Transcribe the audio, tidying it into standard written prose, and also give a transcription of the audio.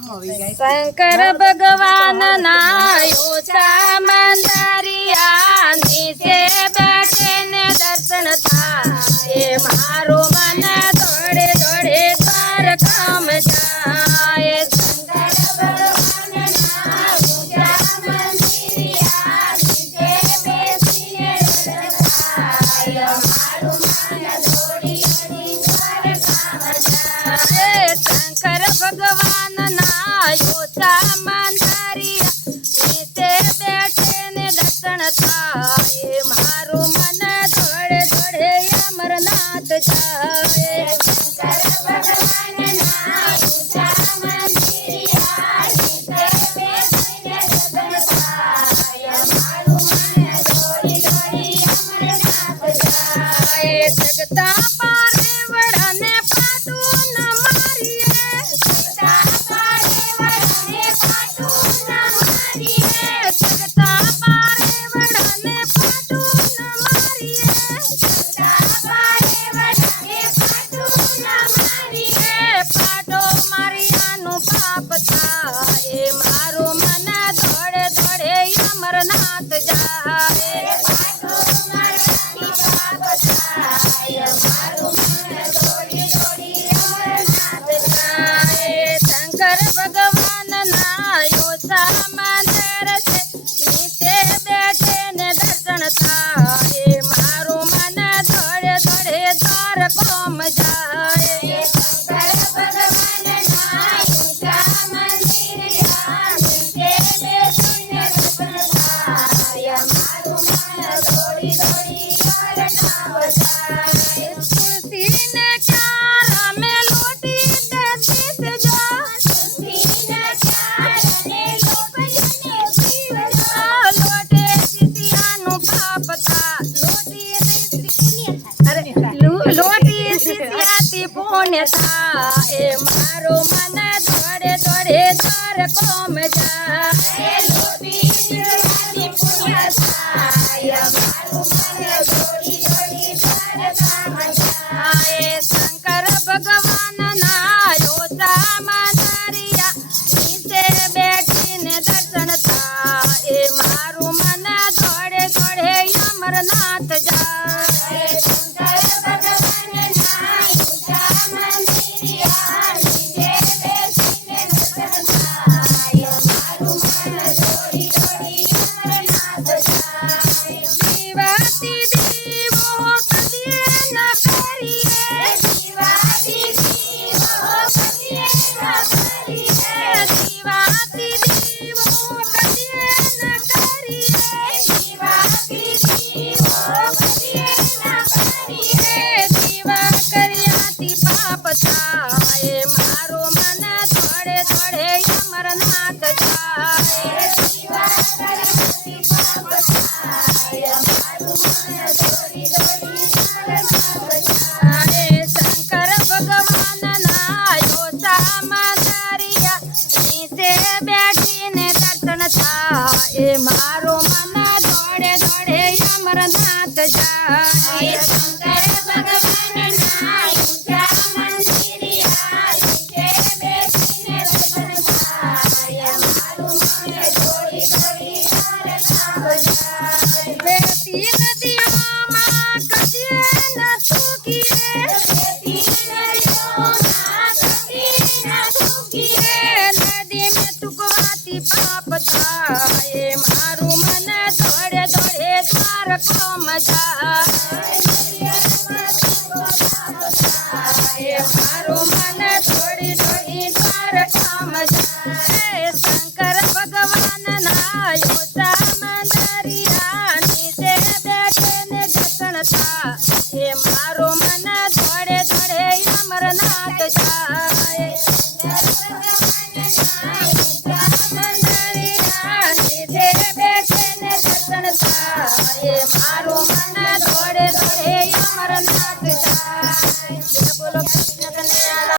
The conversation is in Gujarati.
શંકર ભગવાન ના ઓછા મંદરિયા નીચે બેઠીને દર્શન થાય મારું મન દોડે દોડે દ્વારકામ જાય શંકર ભગવાન ના ઓછા મંદિરિયા નીચે બેસીને દર્શન થાય મારું મન દોડી દોડી દ્વારકામ જાય શંકર ભગવાન ના ઓછા મંદિરિયા નીચે બેઠીને દર્શન થાય મારું મન દોડે દોડે અમરનાથ જાય શંકર ભગવાન ના ઓછા મંદિરિયા નીચે બેસીને દર્શન થાય મારું મન દોડી દોડી અમરનાથ જાય જગતા પારે વડાને પાટું ન મારીએ જગતા પારે વડાને પાટું ન મારીએ જગતા પારે વડાને પાટું ન મારીએ જગતા પારે વડાને પાટું ન મારીએ પાટો મારિયાનું પાપ થાય મારું મન દોડે દોડે અમરનાથ જાય પાટો મારિયાની પાપ થાય મારું મન દોડી દોડી અમરનાથ જાય શંકર ભગવાન ના ઓછા મંદિર છે નીચે બેઠીને દર્શન થાય મારું મન દોડે દોડે દ્વારકામ જાય શંકર ભગવાન ના ઓછા મંદિરિયા નીચે બેસીને દર્શન થાય મારું મન દોડી દોડી દ્વારકામ જાય તુલસીને ચારમે લોટી દેતી સજો તુલસીને ચારમે લોટી દેતી સજો લોટે સીતિયાનું પાપ થા લોટી સીતિયાથી પુણ્ય થા મારો મન દોડે દોડે દ્વારકામ જાય લોટી સીતિયાથી પુણ્ય થાય મારું મન દોડી દોડી દ્વારકામ જાય શંકર ભગવાન ના ઓછા મંદિરિયા નીચે બેઠીને દર્શન થાય મારું મન દોડે દોડે અમરનાથ જાય શંકર ભગવાન ના ઓછા મંદિરિયા નીચે બેસીને દર્શન થાય મારું મન દોડી દોડી અમરનાથ જાય જીવાતી દીવો કદીએ ન કરીએ જીવાતી દીવો કદીએ ન કરીએ જીવાતી દીવો કદીએ ન કરીએ જીવાતી દીવો કદીએ ન કરીએ જીવા કર્યાથી પાપ થાય મારું મન દોડે દોડે અમરનાથ જાય જીવા કર્યાથી પાપ થાય મારું મન દોડી દોડી અમરનાથ જાય શંકર ભગવાન ના ઓછા મંદિરિયા નીચે બેઠીને દર્શન થાય મારો